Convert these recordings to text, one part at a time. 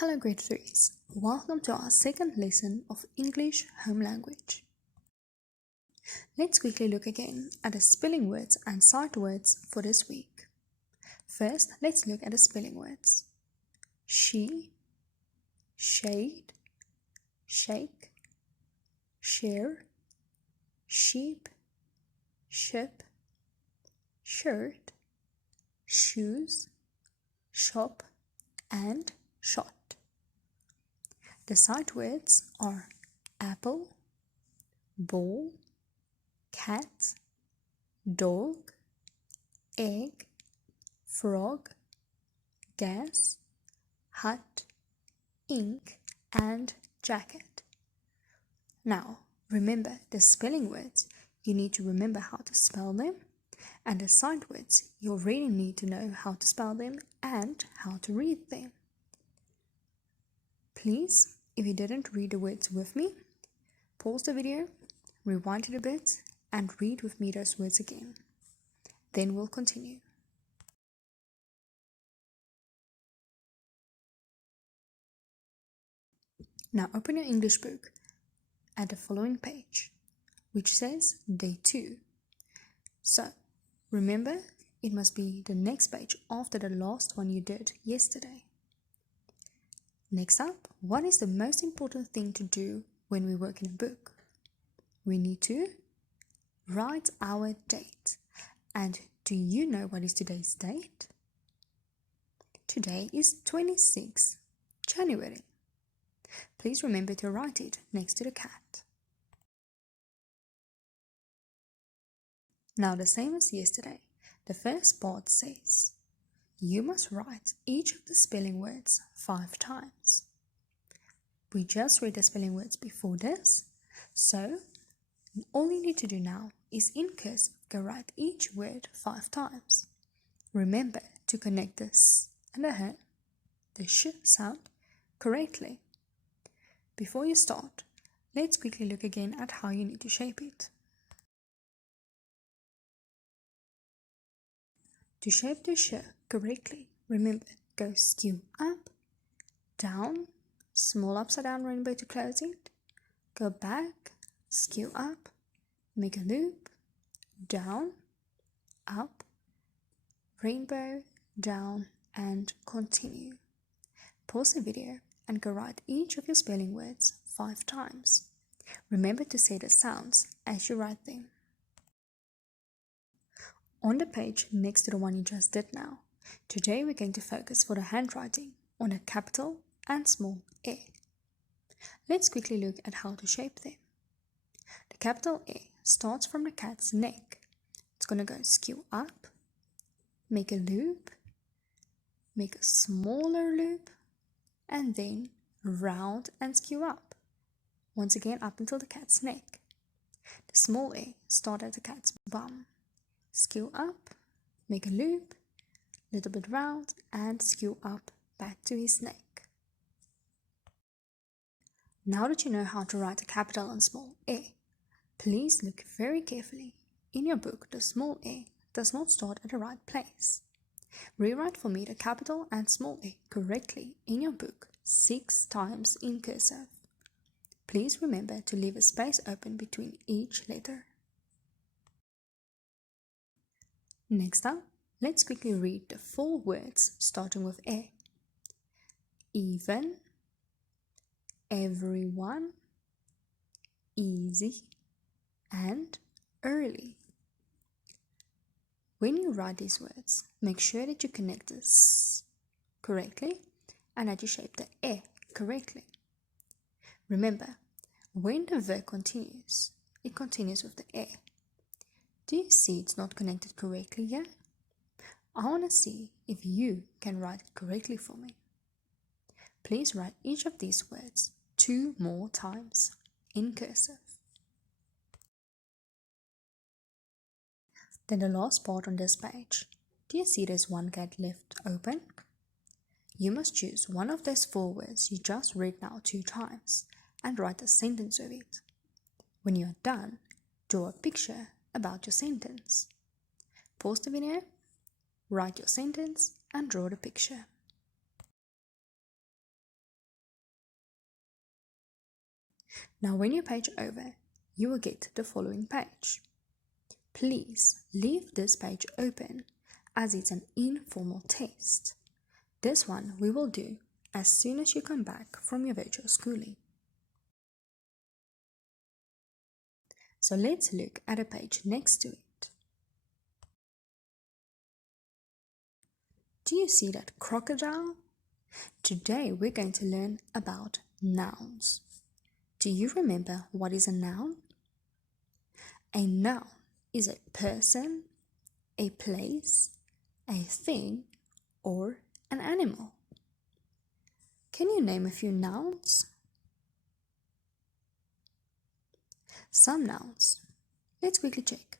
Hello grade 3s, welcome to our second lesson of English home language. Let's quickly look again at the spelling words and sight words for this week. First, let's look at the spelling words. She, shade, shake, share, sheep, ship, shirt, shoes, shop, and shot. The sight words are apple, ball, cat, dog, egg, frog, gas, hut, ink, and jacket. Now, remember the spelling words, you need to remember how to spell them, and the sight words, you already need to know how to spell them and how to read them. Please, if you didn't read the words with me, pause the video, rewind it a bit, and read with me those words again. Then we'll continue. Now open your English book at the following page, which says Day 2. So, remember, it must be the next page after the last one you did yesterday. Next up, what is the most important thing to do when we work in a book? We need to write our date. And do you know what is today's date? Today is 26 January. Please remember to write it next to the cat. Now the same as yesterday, the first part says, you must write each of the spelling words 5 times. We just read the spelling words before this, so all you need to do now is in cursive go write each word 5 times. Remember to connect the s and the h, the sh sound, correctly. Before you start, let's quickly look again at how you need to shape it. To shape the sh correctly, remember, go skew up, down, small upside down rainbow to close it, go back, skew up, make a loop, down, up, rainbow, down, and continue. Pause the video and go write each of your spelling words 5 times. Remember to say the sounds as you write them. On the page next to the one you just did now, today we're going to focus for the handwriting on a capital and small A. Let's quickly look at how to shape them. The capital A starts from the cat's neck. It's going to go skew up, make a loop, make a smaller loop, and then round and skew up. Once again up until the cat's neck. The small A starts at the cat's bum. Skew up, make a loop, little bit round, and skew up back to his neck. Now that you know how to write a capital and small A, please look very carefully. In your book, the small A does not start at the right place. Rewrite for me the capital and small A correctly in your book 6 times in cursive. Please remember to leave a space open between each letter. Next up, let's quickly read the 4 words starting with A. Even, everyone, easy, and early. When you write these words, make sure that you connect the S correctly and that you shape the E correctly. Remember, when the verb continues, it continues with the E. Do you see it's not connected correctly here? I want to see if you can write it correctly for me. Please write each of these words 2 more times in cursive. Then the last part on this page. Do you see there's one gap left open? You must choose one of those 4 words you just read now 2 times and write a sentence with it. When you are done, draw a picture about your sentence. Pause the video, write your sentence, and draw the picture. Now when you page over, you will get the following page. Please leave this page open as it's an informal test. This one we will do as soon as you come back from your virtual schooling. So let's look at a page next to it. Do you see that crocodile? Today we're going to learn about nouns. Do you remember what is a noun? A noun is a person, a place, a thing, or an animal. Can you name a few nouns? Some nouns. Let's quickly check.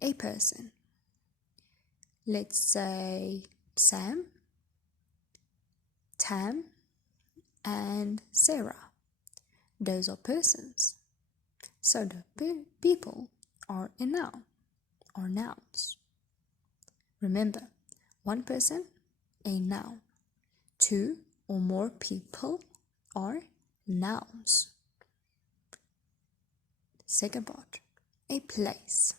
A person. Let's say Sam, Tam, and Sarah. Those are persons. So the people are a noun or nouns. Remember, one person, a noun. Two or more people are nouns. Second part, a place.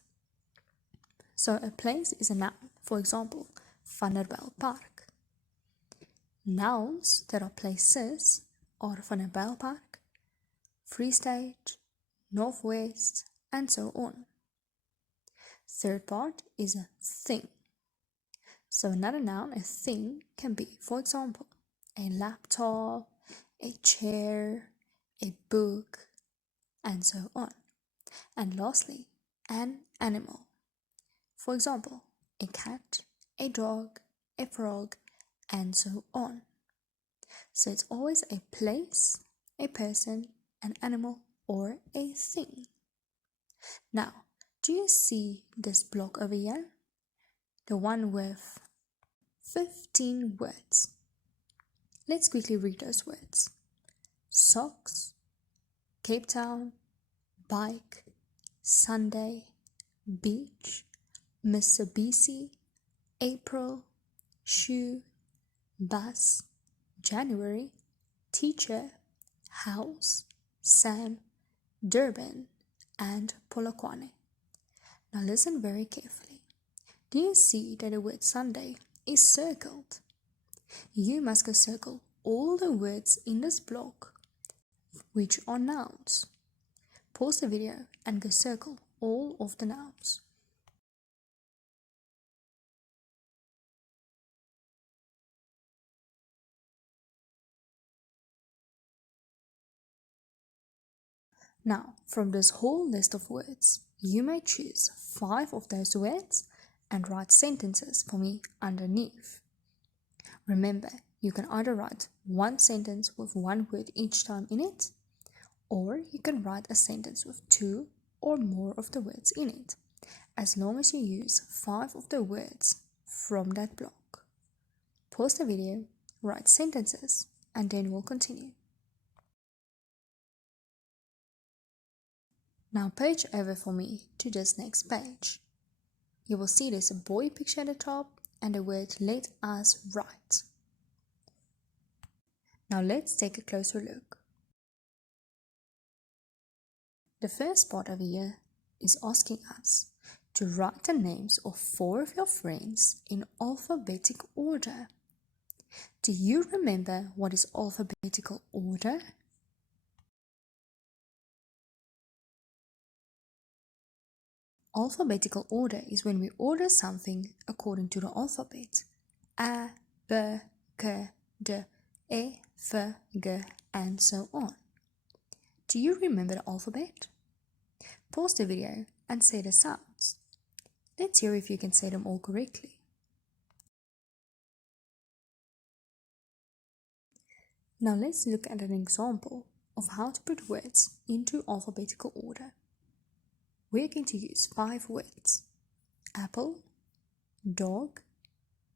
So a place is a noun. For example, Vanderbijlpark. Nouns that are places are Vanderbijlpark, Free State, Northwest, and so on. Third part is a thing. So another noun, a thing, can be, for example, a laptop, a chair, a book, and so on. And lastly, an animal. For example, a cat, a dog, a frog, and so on. So it's always a place, a person, an animal, or a thing. Now, do you see this block over here? The one with 15 words. Let's quickly read those words. Socks, Cape Town, bike, Sunday, beach, Mitsubishi, April, shoe, bus, January, teacher, house, Sam, Durban, and Polokwane. Now listen very carefully. Do you see that the word Sunday is circled? You must go circle all the words in this block which are nouns. Pause the video and go circle all of the nouns. Now, from this whole list of words, you may choose 5 of those words and write sentences for me underneath. Remember, you can either write one sentence with one word each time in it, or you can write a sentence with 2 or more of the words in it, as long as you use 5 of the words from that block. Pause the video, write sentences, and then we'll continue. Now page over for me to this next page. You will see there's a boy picture at the top and the word let us write. Now let's take a closer look. The first part over here is asking us to write the names of 4 of your friends in alphabetic order. Do you remember what is alphabetical order? Alphabetical order is when we order something according to the alphabet. A, B, K, D, E, F, G, and so on. Do you remember the alphabet? Pause the video and say the sounds. Let's hear if you can say them all correctly. Now let's look at an example of how to put words into alphabetical order. We're going to use 5 words: apple, dog,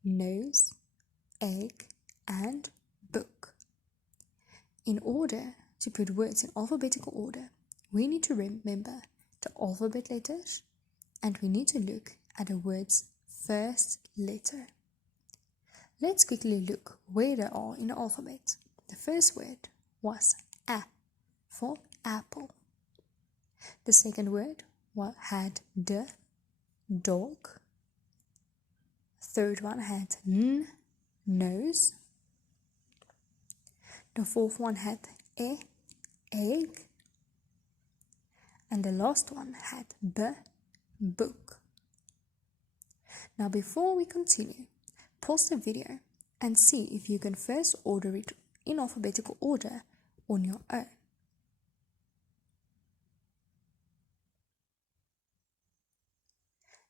nose, egg, and book. In order to put words in alphabetical order, we need to remember the alphabet letters and we need to look at the word's first letter. Let's quickly look where they are in the alphabet. The first word was A for apple. The second word had d, dog. Third one had n, nose. The fourth one had e, egg. And the last one had b, book. Now before we continue, pause the video and see if you can first order it in alphabetical order on your own.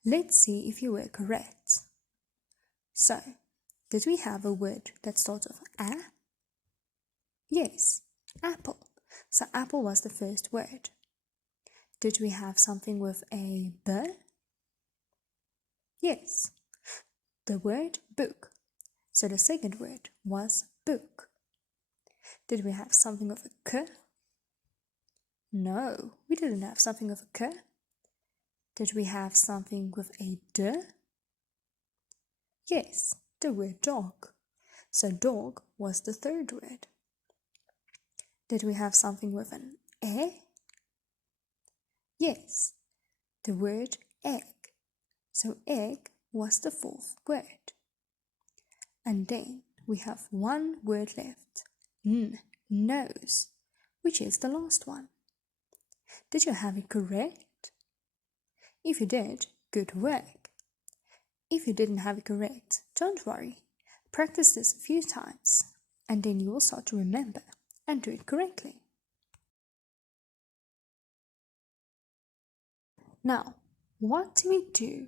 Let's see if you were correct. So, did we have a word that starts with a? Yes, apple. So apple was the first word. Did we have something with a b? Yes, the word book. So the second word was book. Did we have something with a k? No, we didn't have something with a k. Did we have something with a d? Yes, the word dog. So dog was the third word. Did we have something with an e? Yes, the word egg. So egg was the fourth word. And then we have one word left, nose, which is the last one. Did you have it correct? If you did, good work. If you didn't have it correct, don't worry. Practice this a few times, and then you will start to remember and do it correctly. Now, what do we do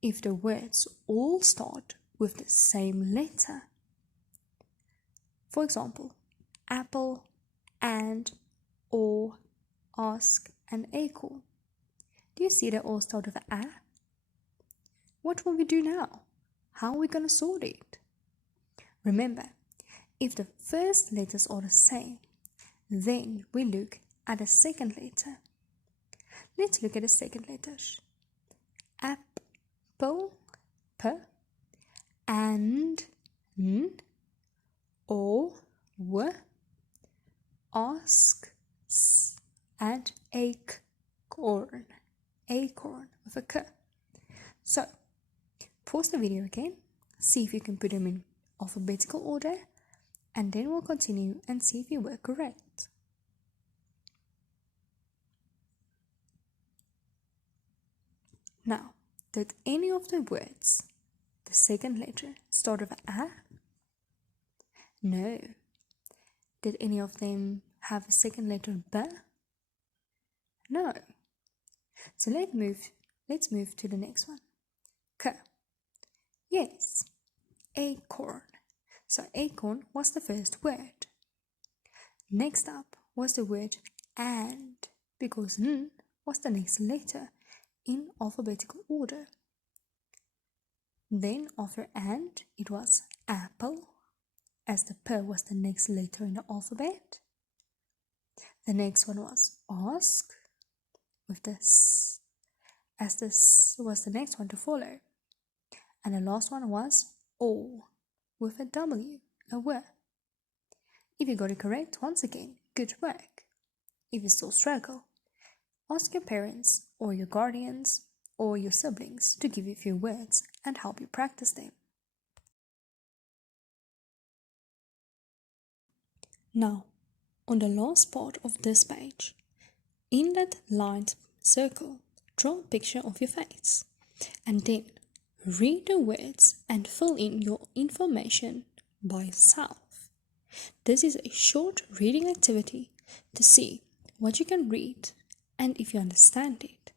if the words all start with the same letter? For example, apple, and, or, ask, and acorn. Do you see they all start with a? What will we do now? How are we going to sort it? Remember, if the first letters are the same, then we look at the second letter. Let's look at the second letters. Apple, p, and, n, or, w, ask, s, and acorn, acorn with a k. So, pause the video again, see if you can put them in alphabetical order, and then we'll continue and see if you were correct. Now, did any of the words, the second letter, start with a? No. Did any of them have a second letter b? No. So let's move to the next one. K. Yes. Acorn. So acorn was the first word. Next up was the word and, because n was the next letter in alphabetical order. Then after and, it was apple, as the p was the next letter in the alphabet. The next one was ask, with the s, as the s was the next one to follow. And the last one was or, with a w, a w. If you got it correct, once again, good work. If you still struggle, ask your parents or your guardians or your siblings to give you a few words and help you practice them. Now, on the last part of this page, in that lined circle, draw a picture of your face and then read the words and fill in your information by yourself. This is a short reading activity to see what you can read and if you understand it.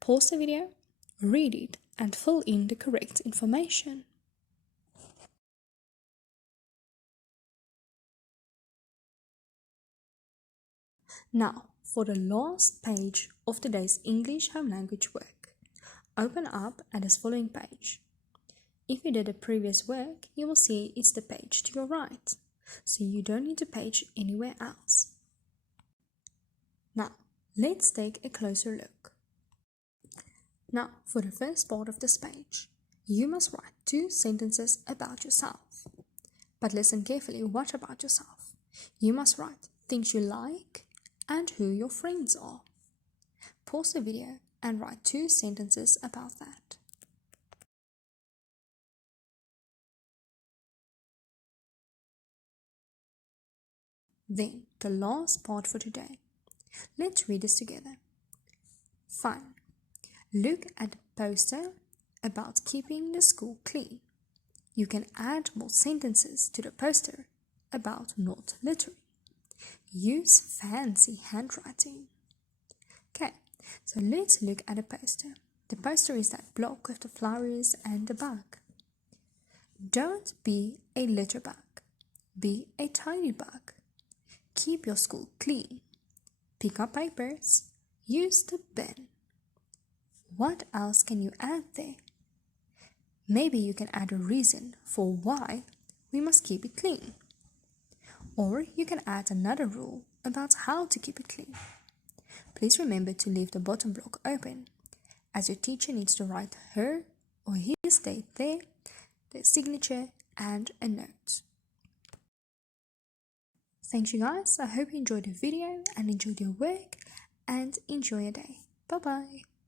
Pause the video, read it, and fill in the correct information. Now, for the last page of today's English home language work, open up at this following page. If you did the previous work, you will see it's the page to your right, so you don't need to page anywhere else. Now, let's take a closer look. Now, for the first part of this page, you must write 2 sentences about yourself. But listen carefully, what about yourself? You must write things you like and who your friends are. Pause the video and write 2 sentences about that. Then, the last part for today. Let's read this together. Fun. Look at the poster about keeping the school clean. You can add more sentences to the poster about not littering. Use fancy handwriting. Okay, so let's look at a poster. The poster is that block with the flowers and the bug. Don't be a litter bug. Be a tidy bug. Keep your school clean. Pick up papers. Use the bin. What else can you add there? Maybe you can add a reason for why we must keep it clean. Or you can add another rule about how to keep it clean. Please remember to leave the bottom block open, as your teacher needs to write her or his date there, their signature, and a note. Thanks you guys. I hope you enjoyed the video and enjoyed your work, and enjoy your day. Bye bye.